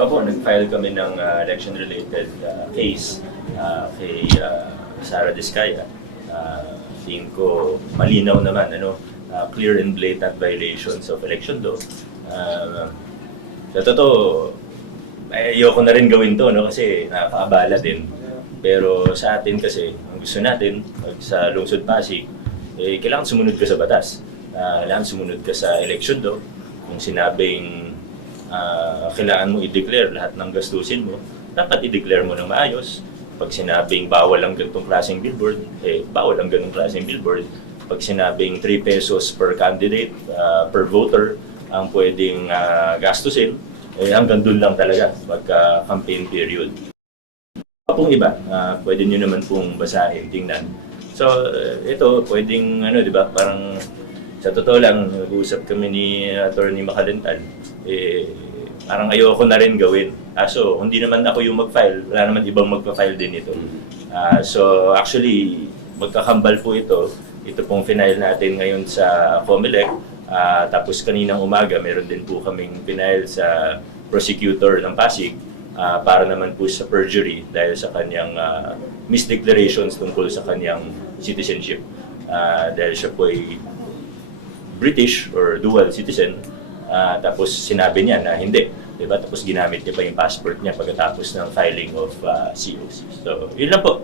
Opo, nag-file kami ng election-related case kay Sara Diskaya. Tingin ko malinaw naman, clear and blatant violations of election law. Sa totoo, ayoko na rin gawin to, kasi nakakaabala din. Pero sa atin kasi, ang gusto natin, sa lungsod Pasig, kailangan sumunod ka sa batas. Kailangan sumunod ka sa election law. Kung sinabing kailangan mo i-declare lahat ng gastusin mo, dapat i-declare mo ng maayos. Pag sinabing bawal ang ganitong klaseng billboard, bawal ang ganitong klaseng billboard. Pag sinabing 3 pesos per candidate, per voter, ang pwedeng gastusin, hanggang doon lang talaga pagka campaign period. Pong iba, pwede nyo naman pong basahin, tingnan. So, ito, pwedeng, di ba, parang sa totoo lang, nag-uusap kami ni Atty. Macalental, parang ayoko na rin gawin. So, hindi naman ako yung mag-file, wala naman ibang magpa-file din ito. So, actually, magkakambal po ito. Ito pong final natin ngayon sa COMELEC. Tapos kaninang umaga, meron din po kaming final sa prosecutor ng Pasig para naman po sa perjury dahil sa kanyang misdeclarations tungkol sa kanyang citizenship. Dahil siya po ay British or dual citizen, tapos sinabi niya na hindi, diba? Tapos ginamit niya pa yung passport niya pagkatapos ng filing of COC. So, yun lang po.